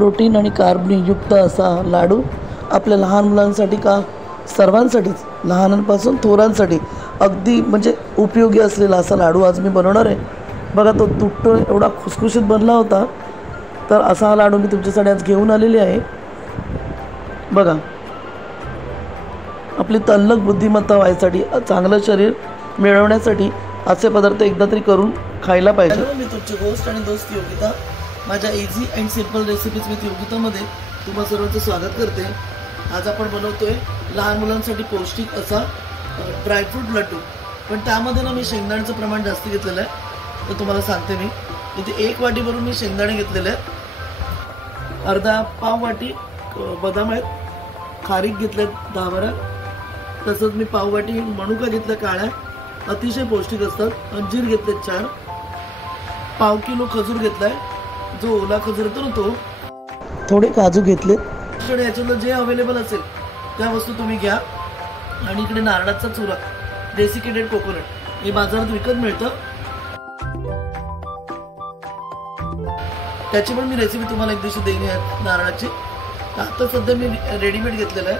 Protein आणि कार्बनी युक्त असा लाडू आपल्या लहान मुलांसाठी का सर्वांसाठीच, लहानांपासून थोरांसाठी अगदी म्हणजे उपयोगी असलेला असा लाडू आज मी बनवणार आहे. बघा तो तुटतो एवढा खुसखुशीत बनला होता. तर असा हा लाडू मी तुमच्यासाठी आज घेऊन आलेली आहे. बघा, आपली तल्लख बुद्धिमत्ता व्हायसाठी, चांगलं शरीर मिळवण्यासाठी असे पदार्थ एकदा तरी करून खायला पाहिजे. मी तुमची होस्ट आणि दोस्त योगिता, माझ्या easy and simple recipes with योगितामध्ये तुम्हा सर्वांचं स्वागत करते. आज आपण बनवतोय लहान मुलांसाठी पौष्टिक असा ड्रायफ्रूट लड्डू. पण त्यामध्ये ना मी शेंगदाण्याचं प्रमाण जास्त घेतलेलं आहे. तर तुम्हाला सांगते, मी इथे 1 वाटी भरून मी शेंगदाणे घेतलेले आहेत. अर्धा पाव वाटी बदाम आहेत, खारीक घेतलेत 10-12. तसंच मी पाव वाटी मनुका घेतल्या काळ्या, अतिशय पौष्टिक असतात. अंजीर घेतलेत 4. पाव किलो खजूर घेतलाय, जो ओला खजूर येतो ना तो. थोडे काजू घेतले. याच्यातलं जे अवेलेबल असेल त्या वस्तू तुम्ही घ्या. आणि इकडे नारळाचा चुरा, डेसिकेटेड कोकोनट, हे बाजारात विकत मिळतं. त्याची पण मी रेसिपी तुम्हाला एक दिवशी देईन नारळाची. आता सध्या मी रेडीमेड घेतलेला आहे,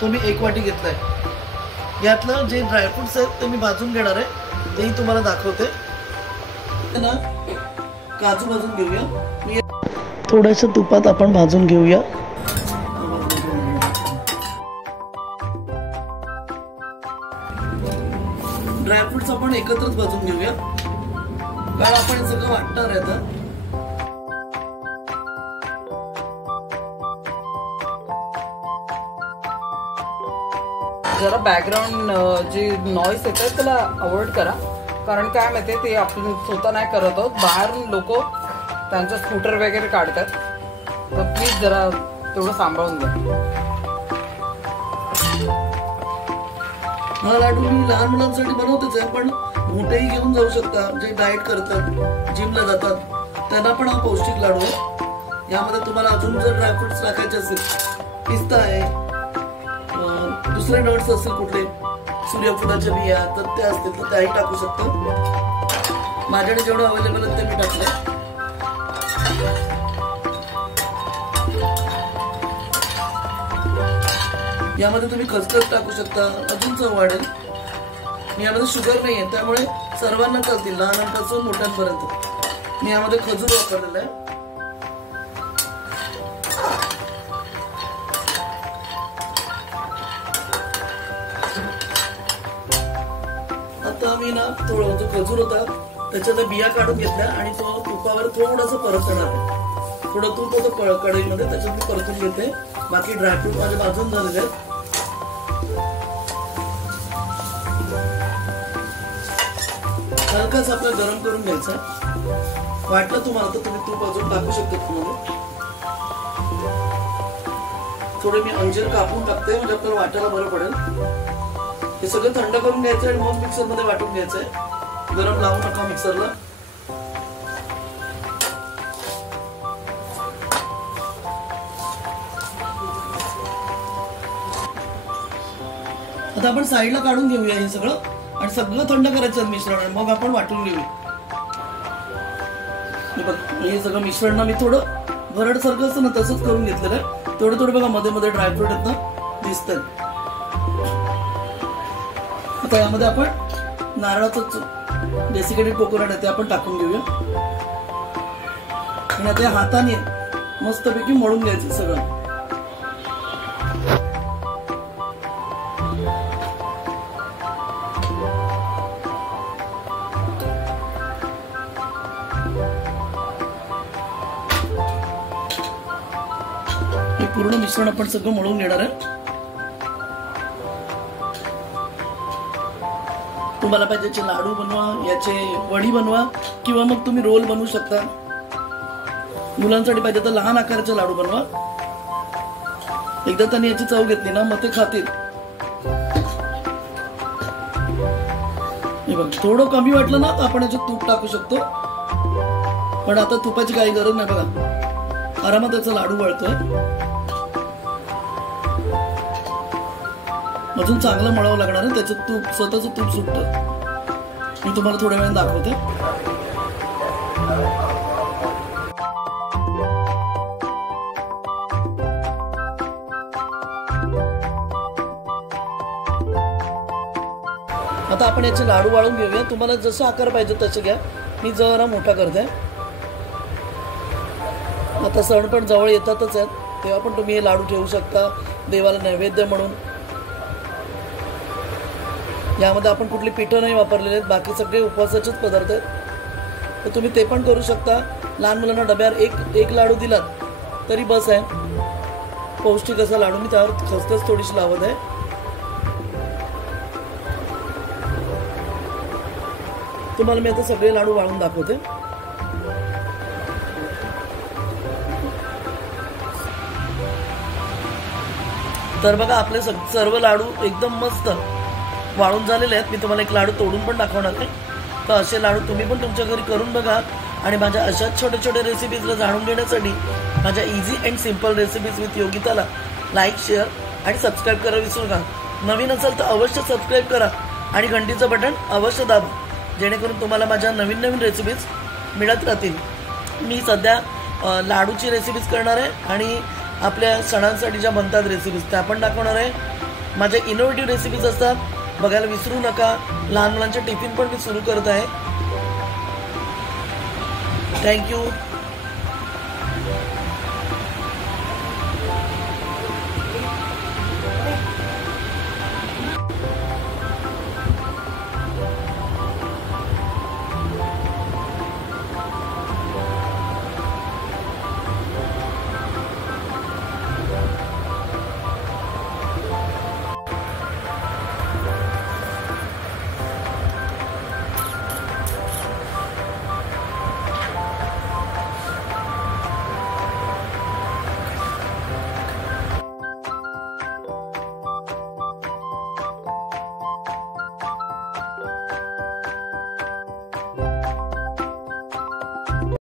तो मी 1 वाटी घेतला आहे. यातलं जे ड्रायफ्रुट्स आहेत ते मी भाजून घेणार आहे, तेही तुम्हाला दाखवते ना. काजू भाजून घेऊया. थोड्याशा तुपात आपण भाजून घेऊया. ड्रायफ्रुट्स आपण एकत्रच भाजून घेऊया, कारण आपण हे सगळं वाटणार आहे आता. जरा बॅकग्राऊंड जी नॉईस येते त्याला अवॉइड करा, कारण काय माहिती ते आपण स्वतः नाही करत आहोत, बाहेरून लोक त्यांचं स्कूटर वगैरे काढतात. तर प्लीज जरा तेवढं सांभाळून घ्या. हा लाडू मी लहान मुलांसाठी बनवतेच आहे, पण मोठेही घेऊन जाऊ शकता. जे डाएट करतात, जिमला जातात, त्यांना पण हा पौष्टिक लाडू आहे. यामध्ये तुम्हाला अजून जर ड्रायफ्रुट्स टाकायचे असेल, पिस्ता आहे, दुसरे नट्स असतील कुठले, सूर्यफुलाच्या बिया तर ते असतील तर त्याही टाकू शकतो. माझ्याकडे जेवढं अवेलेबल आहे ते मी टाकलंय. यामध्ये तुम्ही खसखस टाकू शकता, अजून चव वाढेल. यामध्ये शुगर नाही आहे, त्यामुळे सर्वांना चालतील, लहानांपासून मोठ्यांपर्यंत. मी यामध्ये खजूर वापरलेला आहे. आता मी ना थोडं जो खजूर होता त्याच्यात बिया काढून घेतल्या आणि तो तुपावर थोडासा परतणार आहे. थोडं तूप होतं कढईमध्ये, त्याच्यात मी परतून घेते. बाकी ड्रायफ्रूट माझे भाजून झालेले आहेत. हलकाच आपल्याला गरम करून घ्यायचा. वाटलं तुम्हाला तर तुम्ही तूप अजून टाकू शकता. तुम्हाला थोडे मी अंजीर कापून टाकते, म्हणजे आपल्याला वाटायला बरं पडेल. हे सगळं थंड करून घ्यायचं आणि मग मिक्सर मध्ये वाटून घ्यायचंय. गरम लावू नका मिक्सरला. आता आपण साईडला काढून घेऊया हे सगळं, आणि सगळं थंड करायचं मिश्रण, मग आपण वाटून घेऊया. हे सगळं मिश्रण ना मी थोडं भरड सारखं असतं ना तसंच करून घेतलेलं आहे. थोडं थोडं बघा मध्ये मध्ये ड्रायफ्रूट आहेत ना, दिसतात. आता यामध्ये आपण नारळाचं डेसिकेटेड कोकोनट आहे ते आपण टाकून घेऊया. आणि आता हाताने मस्तपैकी मळून घ्यायचं सगळं. हे पूर्ण मिश्रण आपण सगळं मळून घेणार आहे. तुम्हाला पाहिजे याचे लाडू बनवा, याचे वडी बनवा, किंवा मग तुम्ही रोल बनवू शकता. मुलांसाठी पाहिजे तर लहान आकाराचे लाडू बनवा. एकदा त्यांनी याची चव घेतली ना मग ते खातील. हे बघ, थोडं कमी वाटलं ना तर आपण याच्यात तूप टाकू शकतो, पण आता तुपाची काही गरज नाही. बघा, आरामात त्याचा लाडू वळतोय. अजून चांगलं मळावं लागणार आहे, त्याच्यात तूप, स्वतःच तूप सुटतं. मी तुम्हाला थोड्या वेळाने दाखवते. आता आपण याचे लाडू वाळून घेऊया. तुम्हाला जसं आकार पाहिजे तसे घ्या. मी जरा मोठा करते. आता सण पण जवळ येतातच आहेत, तेव्हा पण तुम्ही हे लाडू ठेवू शकता देवाला नैवेद्य म्हणून. यामध्ये आपण कुठली पिठं नाही वापरलेले आहेत, बाकी सगळे उपवासाचेच पदार्थ आहेत, तर तुम्ही ते पण करू शकता. लहान मुलांना डब्यावर एक लाडू दिलात तरी बस आहे. पौष्टिक असा लाडू. मी त्यावर खसखस थोडीशी लावत आहे. तुम्हाला मी आता सगळे लाडू वाळून दाखवते. तर बघा आपले सर्व लाडू एकदम मस्त वाळून झालेले आहेत. मी तुम्हाला एक लाडू तोडून पण दाखवणार आहे. तर असे लाडू तुम्ही पण तुमच्या घरी करून बघा. आणि माझ्या अशाच छोट्या छोट्या रेसिपीजला जाणून घेण्यासाठी माझ्या easy and simple recipes with योगिताला लाईक, शेअर आणि सबस्क्राईब करायला विसरू नका. नवीन असेल तर अवश्य सबस्क्राईब करा आणि घंटीचं बटन अवश्य दाबा, जेणेकरून तुम्हाला माझ्या नवीन नवीन रेसिपीज मिळत राहतील. मी सध्या लाडूची रेसिपीज करणार आहे आणि आपल्या सणांसाठी ज्या बनतात रेसिपीज त्या पण दाखवणार आहे. माझ्या इनोव्हेटिव्ह रेसिपीज असतात, बघायला विसरू नका. लहान मुलांचे टिफिन पण मी सुरू करत आहे. थँक्यू.